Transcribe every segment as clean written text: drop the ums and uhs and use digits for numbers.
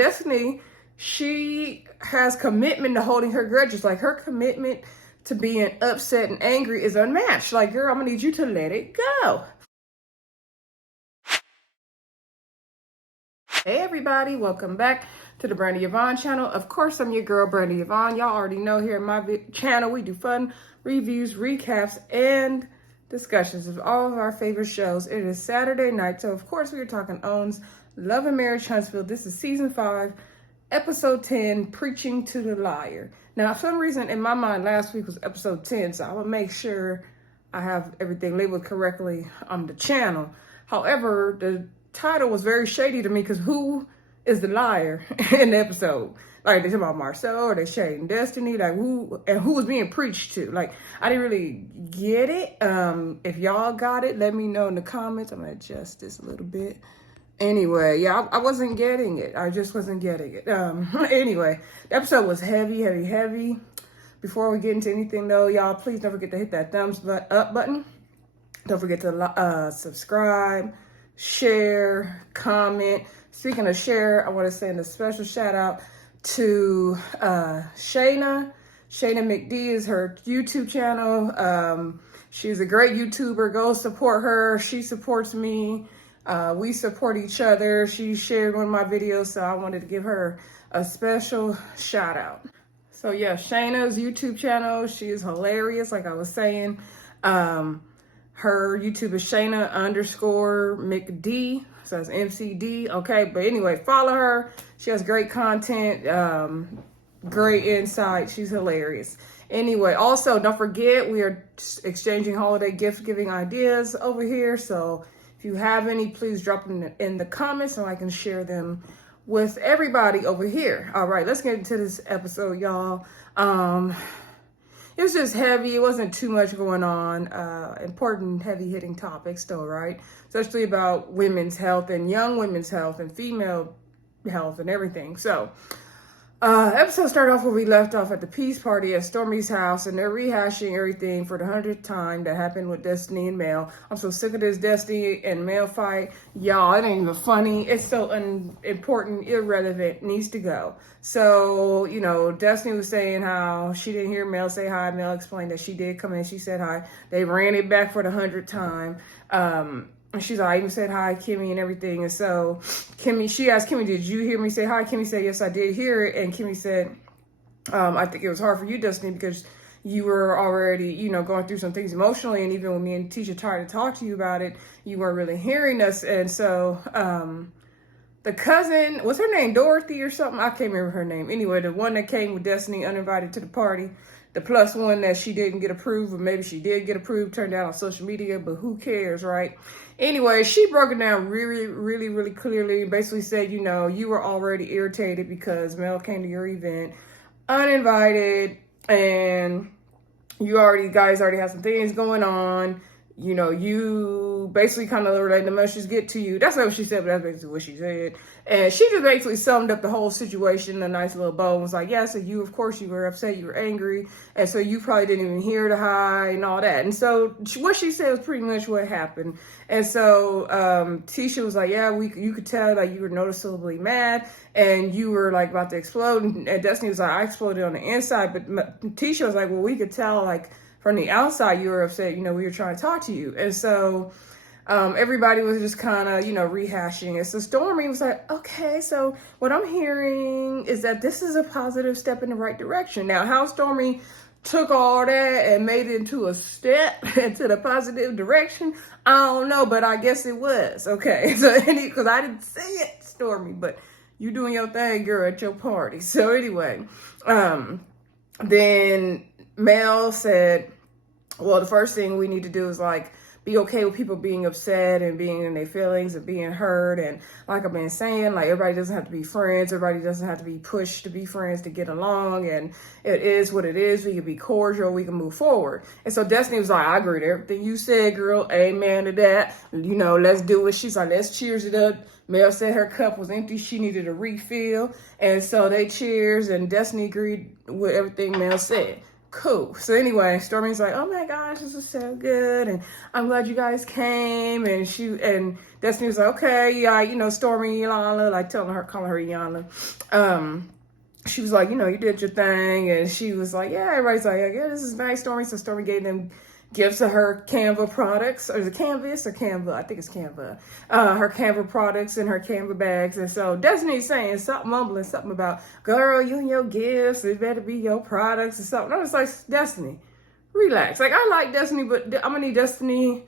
Destiny, she has commitment to holding her grudges. Like, her commitment to being upset and angry is unmatched. Like, girl, I'm gonna need you to let it go. Hey everybody, welcome back to the Brandy Yvonne channel. Of course, I'm your girl, Brandy Yvonne. Y'all already know here in my channel, we do fun reviews, recaps, and discussions of all of our favorite shows. It is Saturday night, so of course we are talking OWN's Love and Marriage Huntsville. This is season 5, episode 10, Preaching to the Liar. Now, for some reason, in my mind, last week was episode 10, so I will make sure I have everything labeled correctly on the channel. However, the title was very shady to me because who is the liar in the episode? Like, they talk about Marsau, or they shading Destiny, like who was being preached to? Like, I didn't really get it. If y'all got it, let me know in the comments. I'm gonna adjust this a little bit. Anyway, yeah, I wasn't getting it. I just wasn't getting it. Anyway, the episode was heavy. Before we get into anything though, y'all, please don't forget to hit that thumbs up button. Don't forget to subscribe, share, comment. Speaking of share, I want to send a special shout out to Shayna. Shayna McD is her YouTube channel. She's a great YouTuber. Go support her. She supports me. We support each other. She shared one of my videos, so I wanted to give her a special shout out. So yeah, Shayna's YouTube channel, she is hilarious, like I was saying. Her YouTube is Shayna_McD, so it's MCD, okay? But anyway, follow her. She has great content, great insight. She's hilarious. Anyway, also, don't forget, we are exchanging holiday gift giving ideas over here. So if you have any, please drop them in the comments so I can share them with everybody over here. All right, let's get into this episode, y'all. It was just heavy. It wasn't too much going on. Important, heavy-hitting topics though, right? Especially about women's health and young women's health and female health and everything. So, episode started off where we left off at the peace party at Stormy's house, and they're rehashing everything for the 100th time that happened with Destiny and Mel. I'm so sick of this Destiny and Mel fight. Y'all, it ain't even funny. It's so unimportant, irrelevant, needs to go. So, you know, Destiny was saying how she didn't hear Mel say hi. Mel explained that she did come in. She said hi. They ran it back for the 100th time. And she's like, I even said hi, Kimmy, and everything. And so Kimmy, she asked Kimmy, did you hear me say hi? Kimmy said, yes, I did hear it. And Kimmy said, I think it was hard for you, Destiny, because you were already, you know, going through some things emotionally. And even when me and Tisha tried to talk to you about it, you weren't really hearing us. And so the cousin, what's her name? Dorothy or something? I can't remember her name. Anyway, the one that came with Destiny uninvited to the party, the plus one that she didn't get approved, or maybe she did get approved, turned out on social media, but who cares, right? Anyway, she broke it down really clearly, and basically said, you know, you were already irritated because Mel came to your event uninvited, and you guys already have some things going on. You know, you basically kind of letting the messages get to you. That's not what she said, but that's basically what she said. And she just basically summed up the whole situation in a nice little bow and was like, yeah, so you, of course, you were upset, you were angry. And so you probably didn't even hear the hi and all that. And so what she said was pretty much what happened. And so Tisha was like, yeah, you could tell like you were noticeably mad and you were like about to explode. And Destiny was like, I exploded on the inside. But Tisha was like, well, we could tell like from the outside you were upset, you know, we were trying to talk to you. And so everybody was just kind of, you know, rehashing it. So Stormy was like, okay, so what I'm hearing is that this is a positive step in the right direction. Now, how Stormy took all that and made it into a step into the positive direction, I don't know, but I guess it was. Okay, so because I didn't see it, Stormy, but you doing your thing, girl, at your party. So anyway, then Mel said, well, the first thing we need to do is like be okay with people being upset and being in their feelings and being hurt. And like I've been saying, like everybody doesn't have to be friends. Everybody doesn't have to be pushed to be friends to get along. And it is what it is. We can be cordial. We can move forward. And so Destiny was like, I agree with everything you said, girl. Amen to that. You know, let's do it. She's like, let's cheers it up. Mel said her cup was empty. She needed a refill. And so they cheers and Destiny agreed with everything Mel said. cool. So anyway, Stormy's like, oh my gosh, this is so good, and I'm glad you guys came. And Destiny was like, okay, yeah, you know, Stormy, Yana, like calling her Yana. She was like, you know, you did your thing, and she was like, yeah, everybody's like, yeah, this is nice, Stormy. So Stormy gave them gifts of her Canva products, or is it Canvas or Canva? I think it's Canva. Her Canva products and her Canva bags. And so Destiny's saying something, mumbling something about, girl, you and your gifts, it better be your products or something. I was like, Destiny, relax. Like, I like Destiny, but I'm gonna need Destiny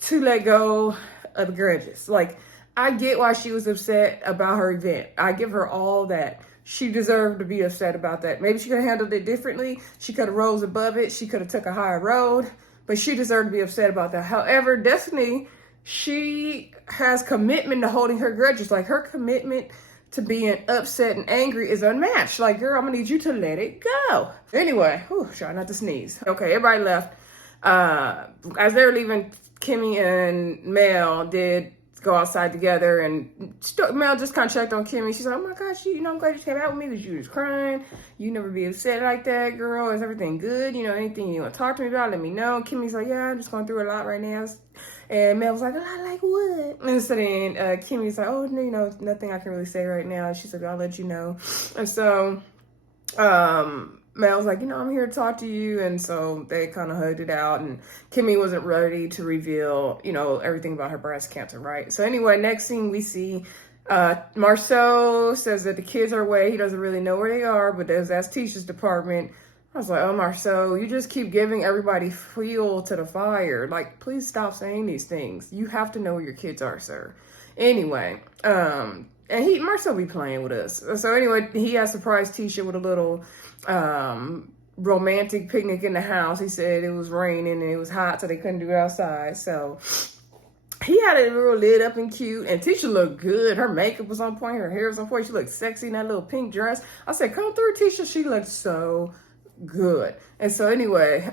to let go of the grudges. Like, I get why she was upset about her event. I give her all that. She deserved to be upset about that. Maybe she could have handled it differently. She could have rose above it. She could have took a higher road, but she deserved to be upset about that. However, Destiny, she has commitment to holding her grudges. Like, her commitment to being upset and angry is unmatched. Like, girl, I'm gonna need you to let it go. Anyway, try not to sneeze. Okay, everybody left. As they were leaving, Kimmy and Mel did go outside together, and Mel just kind of checked on Kimmy. She's like, oh my gosh, you know, I'm glad you came out with me because you was crying. You never be upset like that, girl. Is everything good? You know, anything you want to talk to me about, let me know. And Kimmy's like, yeah, I'm just going through a lot right now. And Mel was like, a lot like what? And so then Kimmy's like, oh, you know, nothing I can really say right now. She's like, I'll let you know. And so Mel was like, you know, I'm here to talk to you. And so they kind of hugged it out, and Kimmy wasn't ready to reveal, you know, everything about her breast cancer, right? So anyway, next scene we see Marsau says that the kids are away. He doesn't really know where they are, but that's Tisha's department. I was like, oh, Marsau, you just keep giving everybody fuel to the fire. Like, please stop saying these things. You have to know where your kids are, sir. Anyway, and Marsau be playing with us. So anyway, he has surprised Tisha with a little romantic picnic in the house. He said it was raining and it was hot, so they couldn't do it outside. So he had it real lit up and cute, and Tisha looked good. Her makeup was on point, her hair was on point. She looked sexy in that little pink dress. I said, come through, Tisha. She looked so good. And so anyway,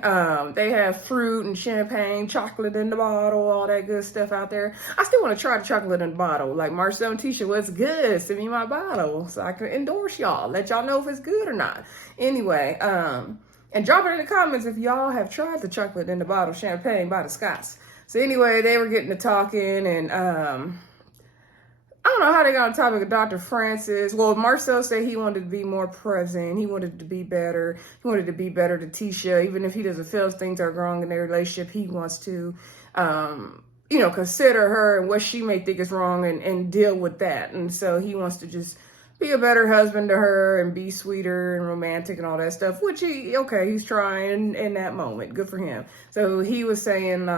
they have fruit and champagne, chocolate in the bottle, all that good stuff out there. I still want to try the chocolate in the bottle. Like, Marsau and Tisha, what's good? Send me my bottle so I can endorse y'all, let y'all know if it's good or not. Anyway, and drop it in the comments if y'all have tried the chocolate in the bottle champagne by the Scots. So anyway, they were getting to talking, and I don't know how they got on the topic of Dr. Francis. Well, Marsau said he wanted to be more present. He wanted to be better. He wanted to be better to Tisha. Even if he doesn't feel things are wrong in their relationship, he wants to, you know, consider her and what she may think is wrong, and deal with that. And so he wants to just be a better husband to her and be sweeter and romantic and all that stuff, which he's trying in that moment. Good for him. So he was saying,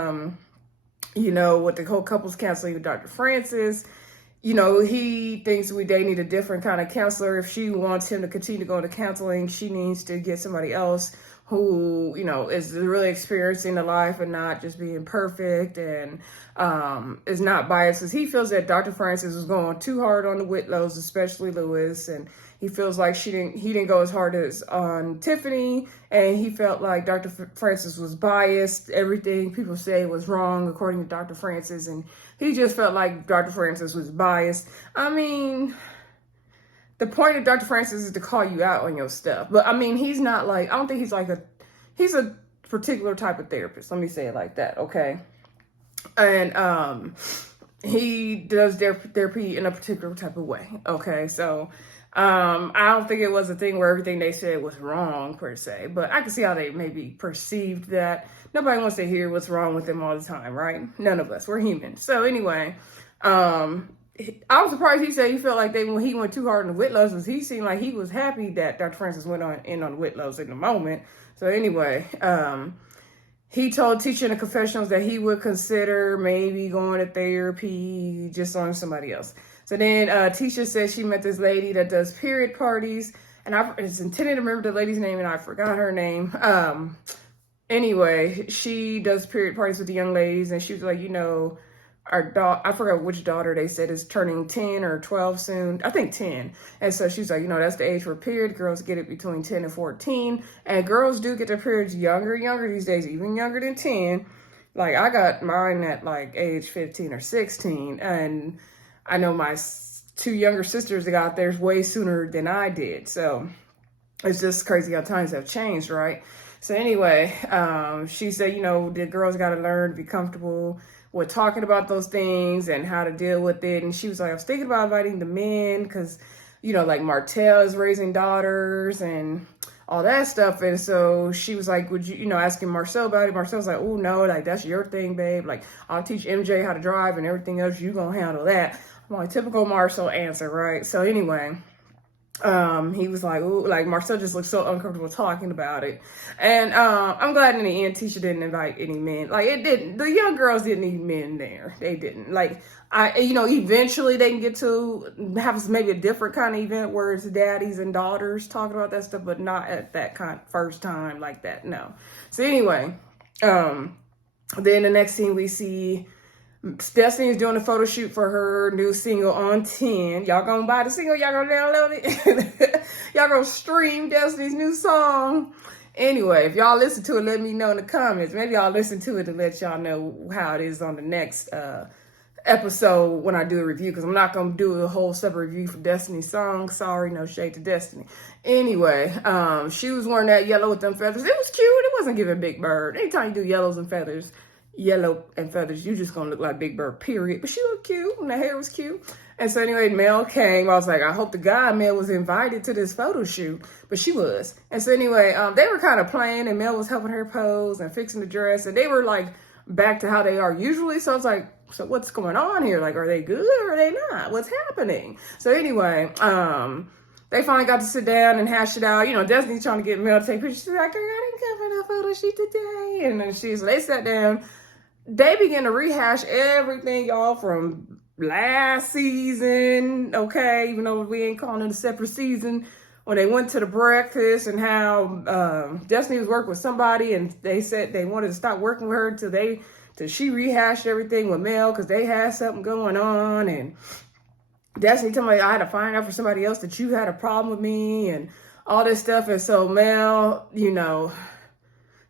you know, with the whole couples counseling with Dr. Francis, you know, he thinks they need a different kind of counselor. If she wants him to continue to go into counseling, she needs to get somebody else who, you know, is really experiencing the life and not just being perfect, and is not biased. Because he feels that Dr. Francis was going too hard on the Whitlows, especially Lewis, and he feels like he didn't go as hard as on Tiffany, and he felt like Dr. Francis was biased. Everything people say was wrong according to Dr. Francis, and he just felt like Dr. Francis was biased. I mean, the point of Dr. Francis is to call you out on your stuff. But I mean, he's not like, I don't think he's a particular type of therapist. Let me say it like that, okay? And he does therapy in a particular type of way, okay? So I don't think it was a thing where everything they said was wrong per se, but I can see how they maybe perceived that. Nobody wants to hear what's wrong with them all the time, right? None of us. We're human. So anyway, I was surprised he said he felt like when he went too hard on the Whitlows, because he seemed like he was happy that Dr. Francis went in on the Whitlows in the moment. So anyway, he told Tisha in the confessionals that he would consider maybe going to therapy just on somebody else. So then Tisha said she met this lady that does period parties, and I was intending to remember the lady's name, and I forgot her name. Anyway, she does period parties with the young ladies, and she was like, you know, our daughter, I forgot which daughter they said is turning 10 or 12 soon. I think 10. And so she's like, you know, that's the age for period. Girls get it between 10 and 14. And girls do get their periods younger these days, even younger than 10. Like, I got mine at like age 15 or 16. And I know my two younger sisters that got theirs way sooner than I did. So It's just crazy how times have changed, right? So anyway, she said, the girls got to learn to be comfortable with talking about those things and how to deal with it. And she was like, I was thinking about inviting the men because, like Martell is raising daughters and all that stuff. And so she was like, would you, asking Marsau about it. Marcel's like, oh no, like that's your thing, babe. Like I'll teach MJ how to drive and everything else. You gonna handle that. I'm like, typical Marsau answer, right? So anyway, he was like, ooh, like Marcel just looked so uncomfortable talking about it. And I'm glad in the end Tisha didn't invite any men. Like it didn't, the young girls didn't need men there. They didn't. Like eventually they can get to have maybe a different kind of event where it's daddies and daughters talking about that stuff, but not at that kind first time like that. No. So anyway, then the next thing we see, Destiny is doing a photo shoot for her new single on 10. Y'all gonna buy the single? Y'all gonna download it? Y'all gonna stream Destiny's new song? Anyway, if y'all listen to it, let me know in the comments. Maybe I'll listen to it to let y'all know how it is on the next episode when I do a review, because I'm not gonna do a whole separate review for Destiny's song. Sorry, no shade to Destiny. Anyway, she was wearing that yellow with them feathers. It was cute. It wasn't giving Big Bird. Anytime you do yellow and feathers, you just gonna look like Big Bird, period. But she looked cute and the hair was cute. And so anyway, Mel came. I was like, I hope to God Mel was invited to this photo shoot, but she was. And so anyway, they were kind of playing and Mel was helping her pose and fixing the dress, and they were like back to how they are usually. So I was like, so what's going on here? Like, are they good or are they not? What's happening? So anyway, they finally got to sit down and hash it out. Destiny's trying to get Mel to take pictures. She's like, I didn't come for the photo shoot today. And then they sat down. They began to rehash everything, y'all, from last season, okay, even though we ain't calling it a separate season, when they went to the breakfast and how Destiny was working with somebody and they said they wanted to stop working with her till she rehashed everything with Mel because they had something going on. And Destiny told me I had to find out for somebody else that you had a problem with me and all this stuff. And so Mel,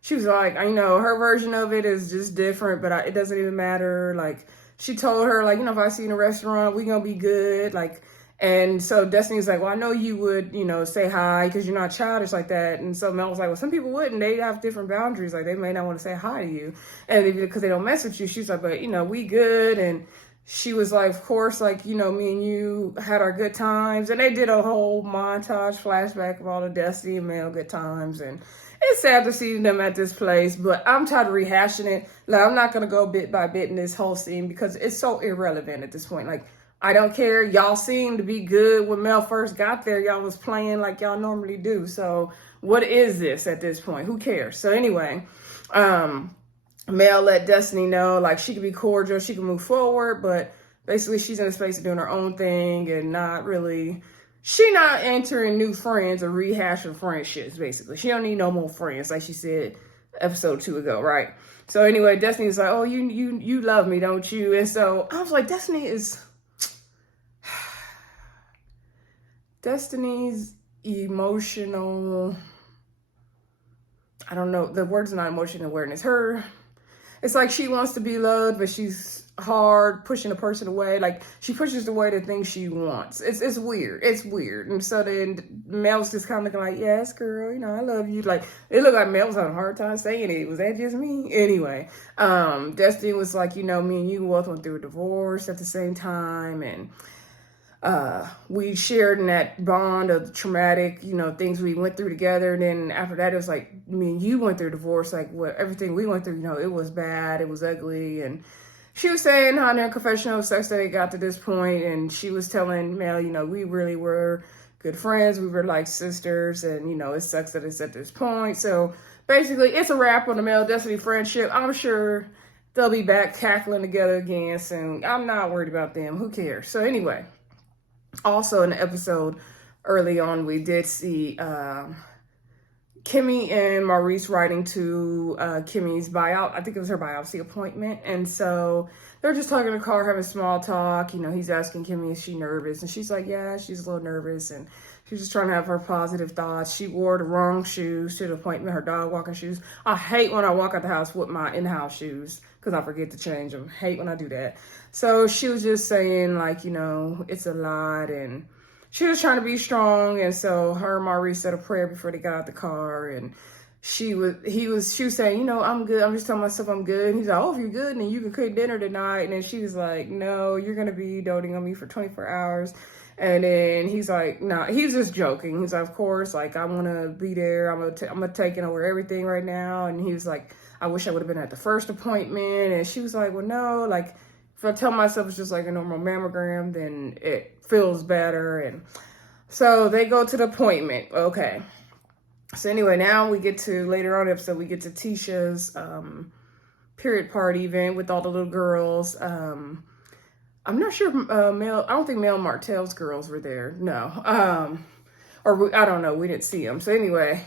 she was like, her version of it is just different, but it doesn't even matter. Like, she told her, like, if I see you in a restaurant, we gonna be good. Like, and so Destiny was like, well, I know you would, say hi because you're not childish like that. And so Mel was like, well, some people wouldn't. They have different boundaries. Like, they may not want to say hi to you. And because they don't mess with you, she's like, but, we good. And she was like, of course, like, me and you had our good times. And they did a whole montage flashback of all the Destiny and Mel good times. And it's sad to see them at this place, but I'm tired of rehashing it. Like, I'm not going to go bit by bit in this whole scene because it's so irrelevant at this point. Like, I don't care. Y'all seem to be good. When Mel first got there, y'all was playing like y'all normally do. So what is this at this point? Who cares? So anyway, Mel let Destiny know, like, she can be cordial, she can move forward, but basically she's in a space of doing her own thing and not really... She not entering new friends or rehashing friendships, basically. She don't need no more friends, like she said episode 2 ago, right? So anyway, Destiny was like, oh, you love me, don't you? And so I was like, Destiny's emotional, I don't know, the word's not emotional awareness. It's like she wants to be loved, but she's hard pushing a person away. Like, she pushes away the things she wants. It's weird. It's weird. And so then Mel's just kind of looking like, yes, girl, I love you. Like, it looked like Mel was having a hard time saying it. Was that just me? Anyway, Destiny was like, me and you both went through a divorce at the same time. And we shared in that bond of the traumatic, things we went through together. And then after that, it was like, me and you went through divorce. Like, everything we went through, it was bad. It was ugly. And she was saying how in their confessional sex that it got to this point, and she was telling Mel, we really were good friends. We were like sisters, and, it sucks that it's at this point. So basically, it's a wrap on the Mel Destiny friendship. I'm sure they'll be back cackling together again soon. I'm not worried about them. Who cares? So anyway, also in the episode early on, we did see Kimmy and Maurice riding to Kimmy's I think it was her biopsy appointment. And so they're just talking in the car, having small talk. He's asking Kimmy, is she nervous? And she's like, yeah, she's a little nervous. And she's just trying to have her positive thoughts. She wore the wrong shoes to the appointment, her dog walking shoes. I hate when I walk out the house with my in-house shoes because I forget to change them. Hate when I do that. So she was just saying, like, it's a lot. And she was trying to be strong. And so her and Maurice said a prayer before they got out the car. And she was saying, you know, I'm good. I'm just telling myself I'm good. And he's like, oh, if you're good, then you can cook dinner tonight. And then she was like, no, you're going to be doting on me for 24 hours. And then he's like, nah, he's just joking. He's like, of course, like, I want to be there. I'm gonna take over everything right now. And he was like, I wish I would have been at the first appointment. And she was like, well, no, like, if I tell myself it's just like a normal mammogram, then it feels better. And so they go to the appointment. Okay. So anyway, now we get to, later on in the episode, we get to Tisha's period party event with all the little girls. I'm not sure I don't think Mel Martell's girls were there. No. I don't know. We didn't see them. So anyway,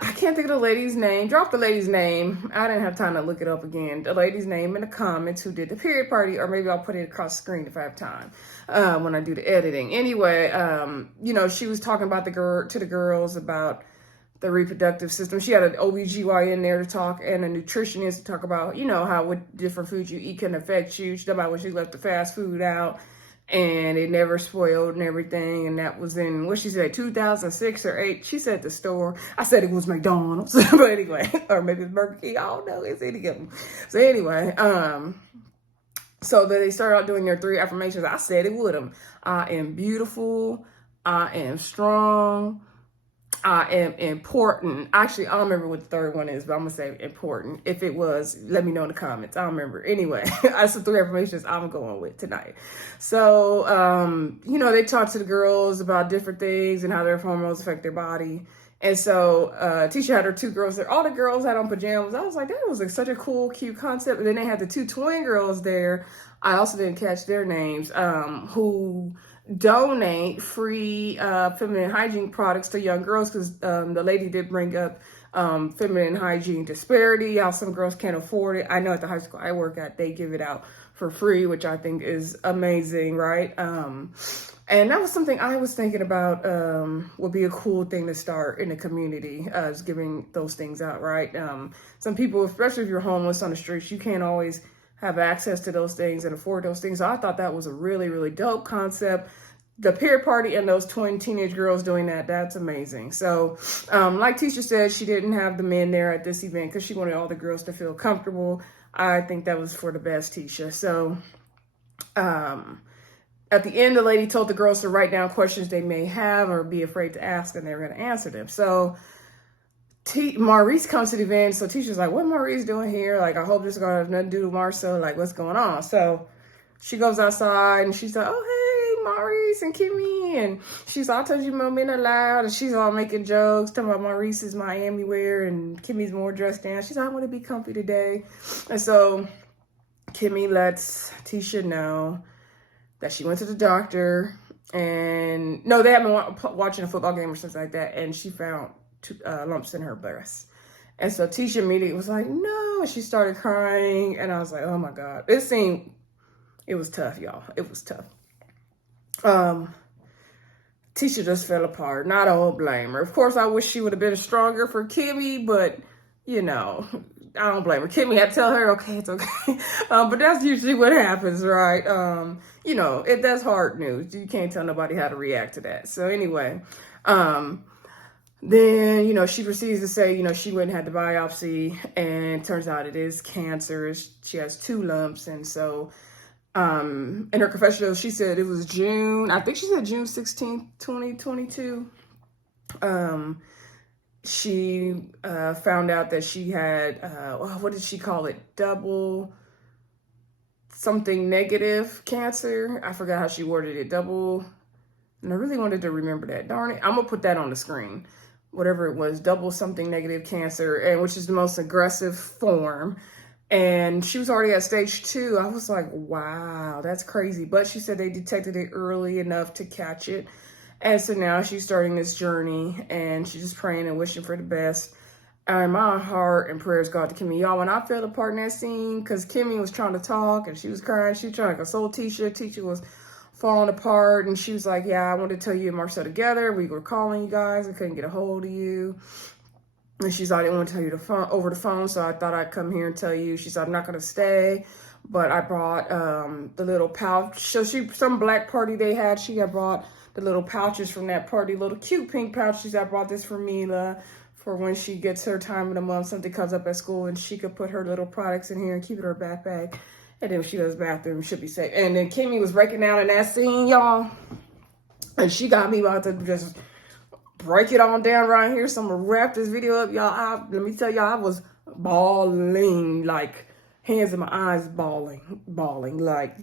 I can't think of the lady's name. Drop the lady's name. I didn't have time to look it up again. The lady's name in the comments who did the period party, or maybe I'll put it across the screen if I have time when I do the editing. Anyway, you know, she was talking about to the girls about the reproductive system. She had an OBGYN there to talk and a nutritionist to talk about, you know, how what different foods you eat can affect you. She talked about when she left the fast food out and it never spoiled and everything. And that was in, what she said, 2006 or 8. She said the store. I said it was McDonald's. But anyway, or maybe it's Burger King. I don't know. It's any of them. So anyway, so they started out doing their 3 affirmations. I said it with them. I am beautiful. I am strong. I am important. Actually, I don't remember what the third one is, but I'm going to say important. If it was, let me know in the comments. I don't remember. Anyway, that's the 3 affirmations I'm going with tonight. So, you know, they talked to the girls about different things and how their hormones affect their body. And so Tisha had her 2 girls there. All the girls had on pajamas. I was like, that was like such a cool, cute concept. And then they had the 2 twin girls there. I also didn't catch their names, who donate free feminine hygiene products to young girls, because the lady did bring up feminine hygiene disparity, how some girls can't afford it. I know at the high school I work at, they give it out for free, which I think is amazing, right? And that was something I was thinking about would be a cool thing to start in the community, is giving those things out, right? Some people, especially if you're homeless on the streets, you can't always have access to those things and afford those things. So I thought that was a really, really dope concept. The period party and those twin teenage girls doing that, that's amazing. So like Tisha said, she didn't have the men there at this event because she wanted all the girls to feel comfortable. I think that was for the best, Tisha. So at the end, the lady told the girls to write down questions they may have or be afraid to ask, and they were going to answer them. So Maurice comes to the event. So Tisha's like, what Maurice doing here? Like, I hope this is going to have nothing to do with Marsau. Like, what's going on? So she goes outside and she's like, oh, hey, Maurice and Kimmy. And she's all, I told you men are loud. And she's all making jokes, talking about Maurice's Miami wear and Kimmy's more dressed down. She's like, I want to be comfy today. And so Kimmy lets Tisha know that she went to the doctor. And no, they had been watching a football game or something like that. And she found lumps in her breast. And so Tisha immediately was like, no. And she started crying. And I was like, oh my God. It was tough, y'all. It was tough. Tisha just fell apart. Not a whole blame her. Of course, I wish she would have been stronger for Kimmy, but you know, I don't blame her. Kimmy had to tell her, okay, it's okay. But that's usually what happens, right? You know, that's hard news. You can't tell nobody how to react to that. So anyway, then, you know, she proceeds to say, you know, she went and had the biopsy, and turns out it is cancer. She has 2 lumps. And so in her confessional, she said it was June 16th, 2022. She found out that she had, what did she call it? Double something negative cancer. I forgot how she worded it. Double, and I really wanted to remember that. Darn it. I'm going to put that on the screen. Whatever it was, double something negative cancer, and which is the most aggressive form. And she was already at stage 2. I was like, wow, that's crazy. But she said they detected it early enough to catch it. And so now she's starting this journey, and she's just praying and wishing for the best. And my heart and prayers go out to Kimmy. Y'all, when I fell apart in that scene, because Kimmy was trying to talk and she was crying, she was trying to console Tisha. Tisha was falling apart, and she was like, yeah, I wanted to tell you and Marsau together. We were calling you guys. I couldn't get a hold of you. And she's like, I didn't want to tell you over the phone, so I thought I'd come here and tell you. She said, I'm not going to stay. But I brought the little pouch. So some black party they had, she had brought the little pouches from that party, little cute pink pouches. I brought this for Mila for when she gets her time of the month, something comes up at school, and she could put her little products in here and keep it in her backpack. And then when she goes to the bathroom, she'll be safe. And then Kimmy was breaking down in that scene, y'all. And she got me about to just break it on down right here. So I'm going to wrap this video up, y'all. Let me tell y'all, I was bawling, like hands in my eyes, bawling. Like,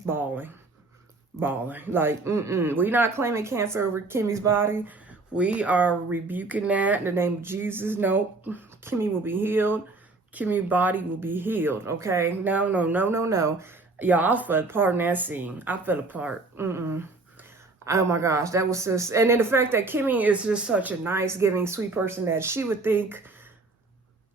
we not claiming cancer over Kimmy's body. We are rebuking that in the name of Jesus. Nope. Kimmy will be healed. Kimmy's body will be healed, okay? No. Y'all, I fell apart in that scene. I fell apart. Oh my gosh, that was just... And then the fact that Kimmy is just such a nice, giving, sweet person that she would think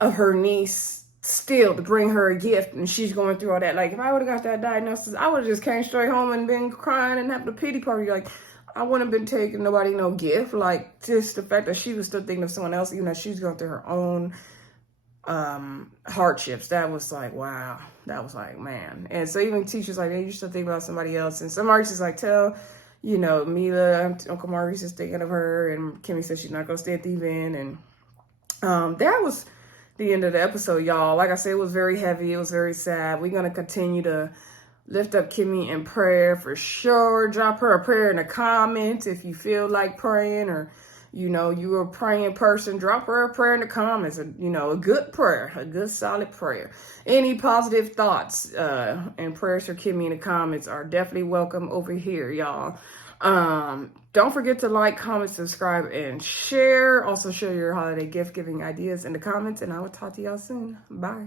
of her niece still to bring her a gift, and she's going through all that. Like, if I would have got that diagnosis, I would have just came straight home and been crying and having a pity party. Like, I wouldn't have been taking nobody no gift. Like, just the fact that she was still thinking of someone else, even though she's going through her own hardships. That was like, wow. That was like, man. And so even Tisha's like, hey, you still think about somebody else. And some artists is like, tell, you know, Mila, Uncle Maurice is thinking of her. And Kimmy says she's not going to stay at the event. And that was the end of the episode, y'all. Like I said, it was very heavy. It was very sad. We're going to continue to lift up Kimmy in prayer for sure. Drop her a prayer in the comments if you feel like praying, or, you know, you're a praying person. Drop her a prayer in the comments. You know, a good prayer, a good solid prayer. Any positive thoughts and prayers for Kimmy in the comments are definitely welcome over here, y'all. Don't forget to like, comment, subscribe, and share. Also share your holiday gift giving ideas in the comments, and I will talk to y'all soon. Bye.